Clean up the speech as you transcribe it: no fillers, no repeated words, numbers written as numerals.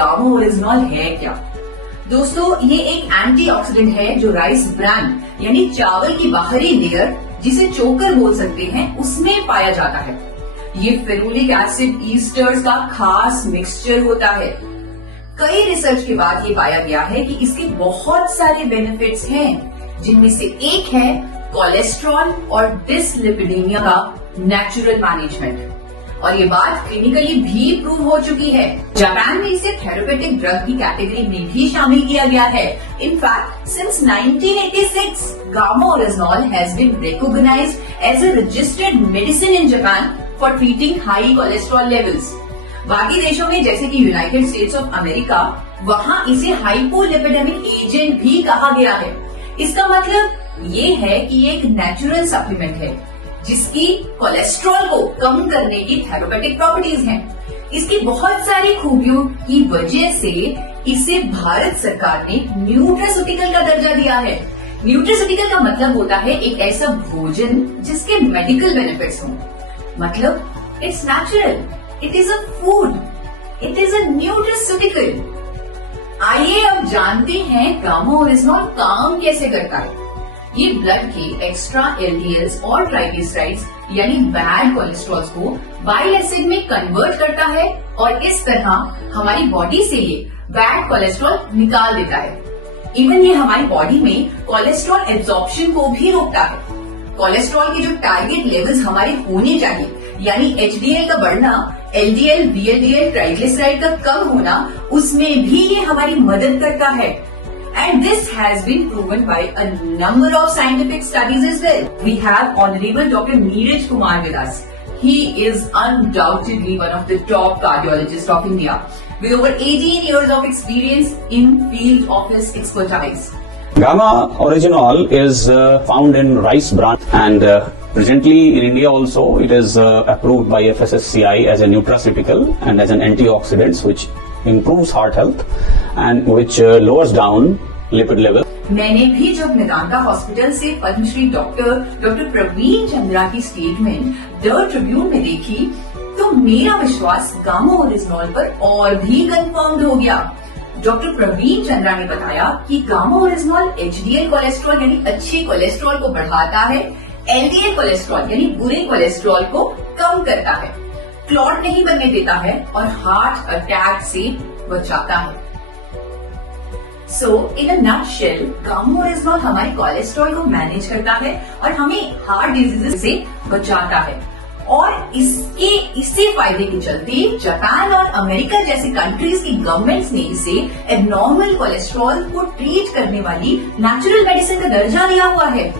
Gamma oryzanol है क्या। दोस्तों, ये एक एंटीऑक्सीडेंट है जो राइस ब्रान यानी चावल की बाहरी लेयर, जिसे चोकर बोल सकते हैं, उसमें पाया जाता है। ये फेरुलिक एसिड ईस्टर्स का खास मिक्सचर होता है। कई रिसर्च के बाद ये पाया गया है कि इसके बहुत सारे बेनिफिट्स हैं, जिनमें से एक है कोलेस्ट्रॉल और डिसलिपिडीमिया का नेचुरल मैनेजमेंट, और ये बात क्लिनिकली भी प्रूव हो चुकी है। जापान में इसे थेरेपेटिक ड्रग की कैटेगरी में भी शामिल किया गया है। In fact since 1986 gamma oryzanol has been recognised as a registered medicine in Japan for treating high cholesterol levels. बाकी देशों में जैसे कि यूनाइटेड स्टेट्स ऑफ अमेरिका, वहाँ इसे हाइपोलिपिडेमिक एजेंट भी कहा गया है। इसका मतलब ये है कि ये एक नेचुरल सप्लीमेंट है जिसकी कोलेस्ट्रॉल को कम करने की थेरेपेटिक प्रॉपर्टीज हैं। इसकी बहुत सारी खूबियों की वजह से इसे भारत सरकार ने न्यूट्रास्यूटिकल का दर्जा दिया है। न्यूट्रास्यूटिकल का मतलब होता है एक ऐसा भोजन जिसके मेडिकल बेनिफिट्स हों। मतलब it's natural, it is a food, it is a nutraceutical. आइए अब जानते हैं गामा ओरिजिनॉल काम कैसे करता है। ये ब्लड के एक्स्ट्रा एलडीएल्स और ट्राइग्लिसराइड्स यानी बैड कोलेस्ट्रॉल को बाइल एसिड में कन्वर्ट करता है और इस तरह हमारी बॉडी से ये बैड कोलेस्ट्रॉल निकाल देता है। इवन ये हमारी बॉडी में कोलेस्ट्रॉल एब्जॉर्प्शन को भी रोकता है। कोलेस्ट्रॉल के जो टारगेट लेवल्स हमारे होने चाहिए, यानी एचडीएल का बढ़ना, एलडीएल, वीएलडीएल, ट्राइग्लिसराइड का कम होना, उसमें भी ये हमारी मदद करता है। And this has been proven by a number of scientific studies as well. We have Honorable Dr. Neeraj Kumar with us. He is undoubtedly one of the top cardiologists of India, with over 18 years of experience in field of his expertise. Gamma Originol is found in rice bran, and presently in India also it is approved by FSSCI as a nutraceutical and as an antioxidant, which improves heart health and which lowers down lipid level. मैंने भी जब Medanta hospital से Padmashri doctor Praveen Chandra की statement the Tribune में देखी, तो मेरा विश्वास गामा ओरिजिनॉल पर और भी कंफर्म हो गया। डॉक्टर प्रवीण चंद्रा ने बताया कि गामा ओरिजिनॉल एचडीएल कोलेस्ट्रॉल यानी अच्छे कोलेस्ट्रॉल को बढ़ाता है, एलडीएल कोलेस्ट्रॉल यानी बुरे कोलेस्ट्रॉल को कम करता है, क्लॉट नहीं बनने देता है और हार्ट अटैक से बचाता है। सो इन अ नटशेल, गामा ओरिजिनॉल हमारे कोलेस्ट्रॉल को मैनेज करता है और हमें हार्ट डिजीजेस से बचाता है। और इससे फायदे के चलते जापान और अमेरिका जैसी कंट्रीज की गवर्नमेंट्स ने इसे एबनॉर्मल कोलेस्ट्रॉल को ट्रीट करने वाली नेचुरल मेडिसिन का दर्जा दिया हुआ है।